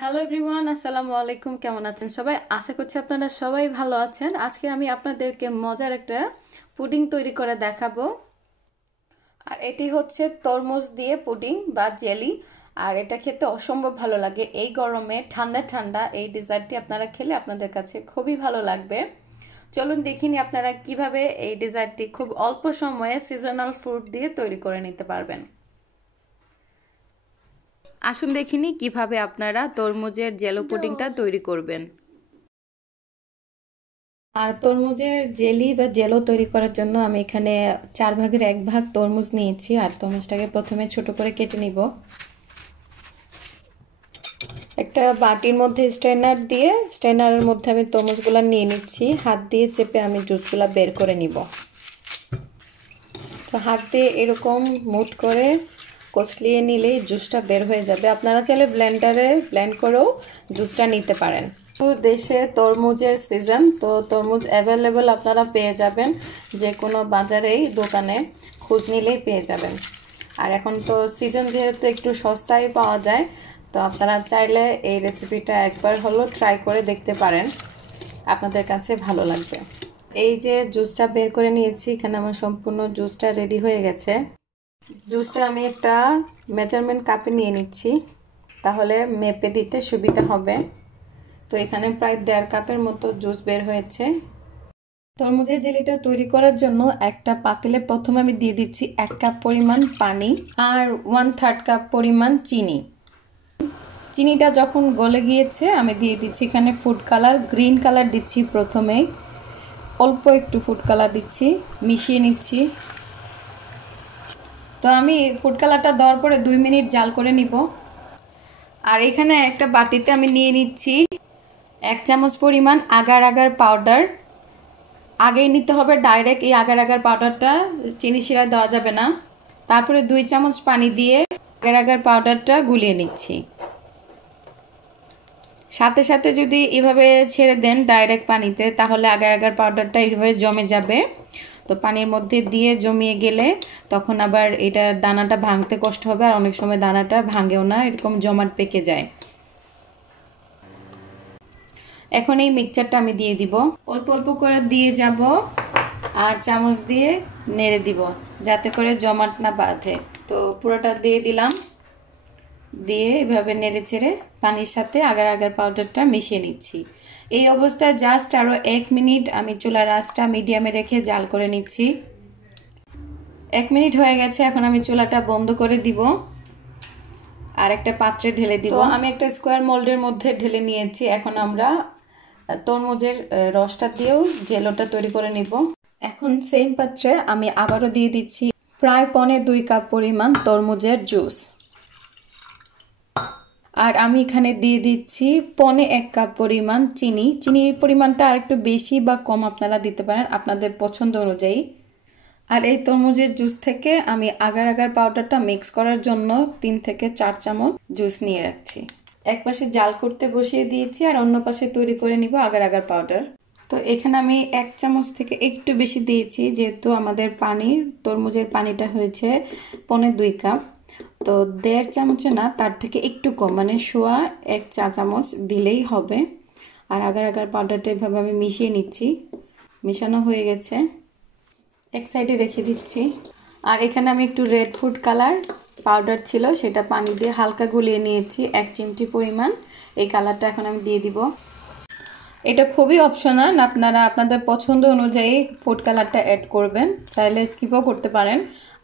Hello everyone, আসসালামু আলাইকুম। কেমন আছেন সবাই? আশা করছি আপনারা সবাই ভালো আছেন। আজকে আমি আপনাদেরকে মজার একটা পুডিং তৈরি করে দেখাবো। আর এটি হচ্ছে তরমুজ দিয়ে পুডিং বা জেলি। আর এটা খেতে অসম্ভব ভালো লাগে। এই গরমে ঠান্ডা ঠান্ডা এই ডেজার্টটি আপনারা খেলে আপনাদের কাছে খুবই ভালো লাগবে। চলুন দেখিনি আপনারা কিভাবে এই ডেজার্টটি খুব অল্প সময়ে সিজনাল ফ্রুট দিয়ে তৈরি করে নিতে পারবেন। আসুন দেখিনি কিভাবে আপনারা তরমুজের জেলো পুডিংটা তৈরি করবেন। আর তরমুজের জেলি বা জেলো তৈরি করার জন্য আমি এখানে 4 ভাগের 1 ভাগ তরমুজ নিয়েছি। আর তরমুজটাকে প্রথমে ছোট করে কেটে নিব। একটা বাটির মধ্যে স্ট্রেনার দিয়ে স্ট্রেনারের মধ্যে আমি তরমুজগুলো নিয়ে নিচ্ছি। হাত দিয়ে চেপে আমি জুসগুলো বের করে নিব। তো হাত দিয়ে এরকম মুট করে কষলিয়ে নিলেই জুসটা বের হয়ে যাবে। আপনারা চাইলে ব্লেন্ডারে ব্লেন্ড করেও জুসটা নিতে পারেন। দেশে তরমুজের সিজন, তো তরমুজ অ্যাভেলেবল আপনারা পেয়ে যাবেন। যে কোনো বাজারেই দোকানে খোঁজ নিলেই পেয়ে যাবেন। আর এখন তো সিজন যেহেতু একটু সস্তায় পাওয়া যায়, তো আপনারা চাইলে এই রেসিপিটা একবার হলো ট্রাই করে দেখতে পারেন, আপনাদের কাছে ভালো লাগবে। এই যে জুসটা বের করে নিয়েছি, এখানে আমার সম্পূর্ণ জুসটা রেডি হয়ে গেছে। জুসটা আমি একটা মেজারমেন্ট কাপে নিয়ে নিচ্ছি, তাহলে মেপে দিতে সুবিধা হবে। তো এখানে প্রায় 1.5 কাপের মতো জুস বের হয়েছে। তরমুজের জেলিটা তৈরি করার জন্য একটা পাতিলে প্রথমে আমি দিয়ে দিচ্ছি 1 কাপ পরিমাণ পানি আর 1/3 কাপ পরিমাণ চিনি। চিনিটা যখন গলে গিয়েছে আমি দিয়ে দিচ্ছি এখানে ফুড কালার, গ্রিন কালার দিচ্ছি প্রথমেই, অল্প একটু ফুড কালার দিচ্ছি, মিশিয়ে নিচ্ছি। তো আমি ফুড কালারটা দেওয়ার পরে 2 মিনিট জাল করে নিব। আর এখানে একটা বাটিতে আমি নিয়ে নিচ্ছি 1 চামচ পরিমাণ আগার আগার পাউডার। আগেই নিতে হবে ডাইরেক্ট, এই আগার আগার পাউডারটা চিনি শিরায় দেওয়া যাবে না। তারপরে 2 চামচ পানি দিয়ে আগার আগার পাউডারটা গুলিয়ে নিচ্ছি। সাথে সাথে যদি এভাবে ছেড়ে দেন ডাইরেক্ট পানিতে, তাহলে আগার আগার পাউডারটা এইভাবে জমে যাবে। তো পানির মধ্যে দিয়ে জমিয়ে গেলে তখন আবার এটা দানাটা ভাঙতে কষ্ট হবে, আর অনেক সময় দানাটা ভাঙেও না, এরকম জমাট পেকে যায়। এখন এই মিক্সচারটা আমি দিয়ে দিব, অল্প অল্প করে দিয়ে যাব আর চামচ দিয়ে নেড়ে দিব যাতে করে জমাট না বাঁধে। তো পুরোটা দিয়ে দিলাম, দিয়ে এভাবে নেড়ে চেড়ে পানির সাথে আগার আগার পাউডারটা মিশিয়ে নিচ্ছি। এই অবস্থায় জাস্ট আরো 1 মিনিট আমি চুলার আঁচটা মিডিয়ামে রেখে জাল করে নিচ্ছি। 1 মিনিট হয়ে গেছে, এখন আমি চুলাটা বন্ধ করে দিব আর একটা পাত্রে ঢেলে দিব। আমি একটা স্কোয়ার মোল্ডের মধ্যে ঢেলে নিয়েছি। এখন আমরা তরমুজের রসটা দিয়েও জেলোটা তৈরি করে নিব। এখন সেম পাত্রে আমি আবারও দিয়ে দিচ্ছি প্রায় 1.25 কাপ পরিমাণ তরমুজের জুস। আর আমি এখানে দিয়ে দিচ্ছি 1.25 কাপ পরিমাণ চিনি। চিনির পরিমাণটা আর একটু বেশি বা কম আপনারা দিতে পারেন আপনাদের পছন্দ অনুযায়ী। আর এই তরমুজের জুস থেকে আমি আগার আগার পাউডারটা মিক্স করার জন্য 3 থেকে 4 চামচ জুস নিয়ে রাখছি। এক পাশে জাল করতে বসিয়ে দিয়েছি আর অন্য পাশে তৈরি করে নিব আগার আগার পাউডার। তো এখানে আমি 1 চামচ থেকে একটু বেশি দিয়েছি, যেহেতু আমাদের তরমুজের পানিটা হয়েছে 1.25 কাপ। তো 1.5 চামচে না, তার থেকে একটু কম, মানে 1 চা চামচ দিলেই হবে। আর আগার আগার পাউডারটা এভাবে আমি মিশিয়ে নিচ্ছি। মেশানো হয়ে গেছে, এক সাইডে রেখে দিচ্ছি। আর এখানে আমি একটু রেড ফুড কালার পাউডার ছিল, সেটা পানি দিয়ে হালকা গুলিয়ে নিয়েছি 1 চিমটি পরিমাণ। এই কালারটা এখন আমি দিয়ে দিব। এটা খুবই অপশনাল, আপনারা আপনাদের পছন্দ অনুযায়ী ফুড কালারটা অ্যাড করবেন, চাইলে স্কিপও করতে পারেন।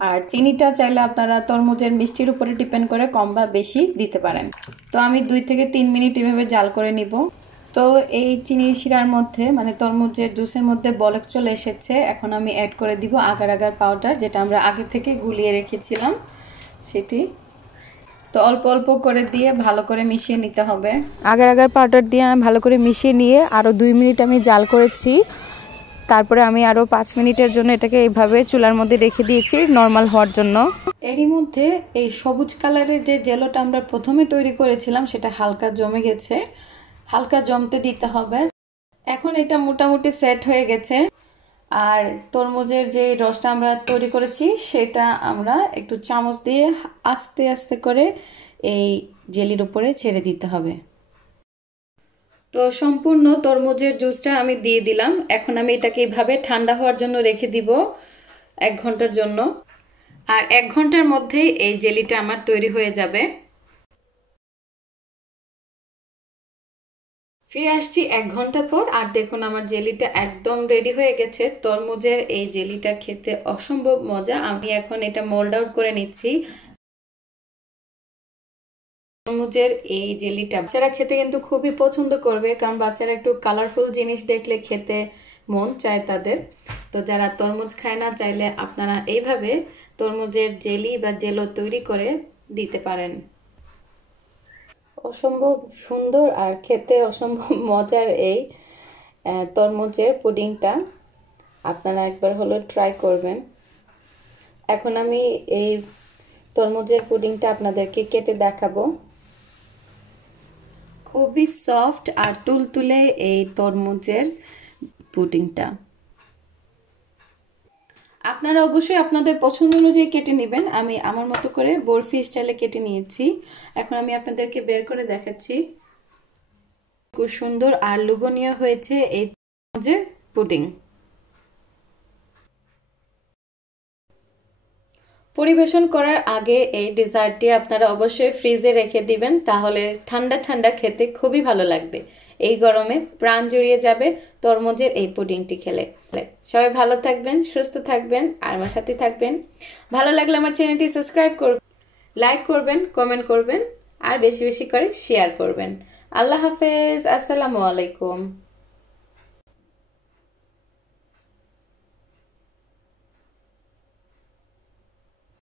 আর চিনিটা চাইলে আপনারা তরমুজের মিষ্টির উপরে ডিপেন্ড করে কম বা বেশি দিতে পারেন। তো আমি 2 থেকে 3 মিনিট এভাবে জাল করে নিব। তো এই চিনি শিরার মধ্যে, মানে তরমুজের জুসের মধ্যে বলক চলে এসেছে। এখন আমি অ্যাড করে দিব আগার আগার পাউডার, যেটা আমরা আগে থেকে গুলিয়ে রেখেছিলাম সেটি। তো অল্প অল্প করে দিয়ে ভালো করে মিশিয়ে নিতে হবে। আগার আগার পাউডার দিয়ে আমি ভালো করে মিশিয়ে নিয়ে আরও 2 মিনিট আমি জাল করেছি। তারপরে আমি আরও 5 মিনিটের জন্য এটাকে এইভাবে চুলার মধ্যে রেখে দিয়েছি নর্মাল হওয়ার জন্য। এরই মধ্যে এই সবুজ কালারের যে জেলোটা আমরা প্রথমে তৈরি করেছিলাম সেটা হালকা জমে গেছে, হালকা জমতে দিতে হবে। এখন এটা মোটামুটি সেট হয়ে গেছে। আর তরমুজের যে রসটা আমরা তৈরি করেছি সেটা আমরা একটু চামচ দিয়ে আস্তে আস্তে করে এই জেলির উপরে ছেড়ে দিতে হবে। তো সম্পূর্ণ তরমুজের জুসটা আমি দিয়ে দিলাম। এখন আমি এটাকে এইভাবে ঠান্ডা হওয়ার জন্য রেখে দিব 1 ঘন্টার জন্য। আর 1 ঘন্টার মধ্যেই এই জেলিটা আমার তৈরি হয়ে যাবে। ফিরে আসছি 1 ঘন্টা পর, আর দেখুন আমার জেলিটা একদম রেডি হয়ে গেছে। তরমুজের এই জেলিটা খেতে অসম্ভব মজা। আমি এখন এটা মোল্ড আউট করে নিচ্ছি। তরমুজের এই জেলিটা বাচ্চারা খেতে কিন্তু খুবই পছন্দ করবে, কারণ বাচ্চারা একটু কালারফুল জিনিস দেখলে খেতে মন চায় তাদের। তো যারা তরমুজ খায় না, চাইলে আপনারা এইভাবে তরমুজের জেলি বা জেলো তৈরি করে দিতে পারেন। অসম্ভব সুন্দর আর খেতে অসম্ভব মজার এই তরমুজের পুডিংটা আপনারা একবার হলো ট্রাই করবেন। এখন আমি এই তরমুজের পুডিংটা আপনাদেরকে কেটে দেখাবো। খুবই সফট আর তুলতুলে এই তরমুজের পুডিংটা। আপনারা অবশ্যই আপনাদের পছন্দ অনুযায়ী কেটে নেবেন। আমি আমার মতো করে বরফি স্টাইলে কেটে নিয়েছি। এখন আমি আপনাদেরকে বের করে দেখাচ্ছি। খুব সুন্দর আর লোভনীয় হয়েছে এই তরমুজের পুডিং। পরিবেশন করার আগে এই ডেজার্টটি আপনারা অবশ্যই ফ্রিজে রেখে দিবেন, তাহলে ঠান্ডা ঠান্ডা খেতে খুবই ভালো লাগবে। এই গরমে প্রাণ জুড়িয়ে যাবে তরমুজের এই পুডিংটি খেলে। সবাই ভালো থাকবেন, সুস্থ থাকবেন, আর আমার সাথে থাকবেন। ভালো লাগলে আমার চ্যানেলটি সাবস্ক্রাইব করবেন, লাইক করবেন, কমেন্ট করবেন, আর বেশি বেশি করে শেয়ার করবেন। আল্লাহ হাফেজ, আসসালামু আলাইকুম।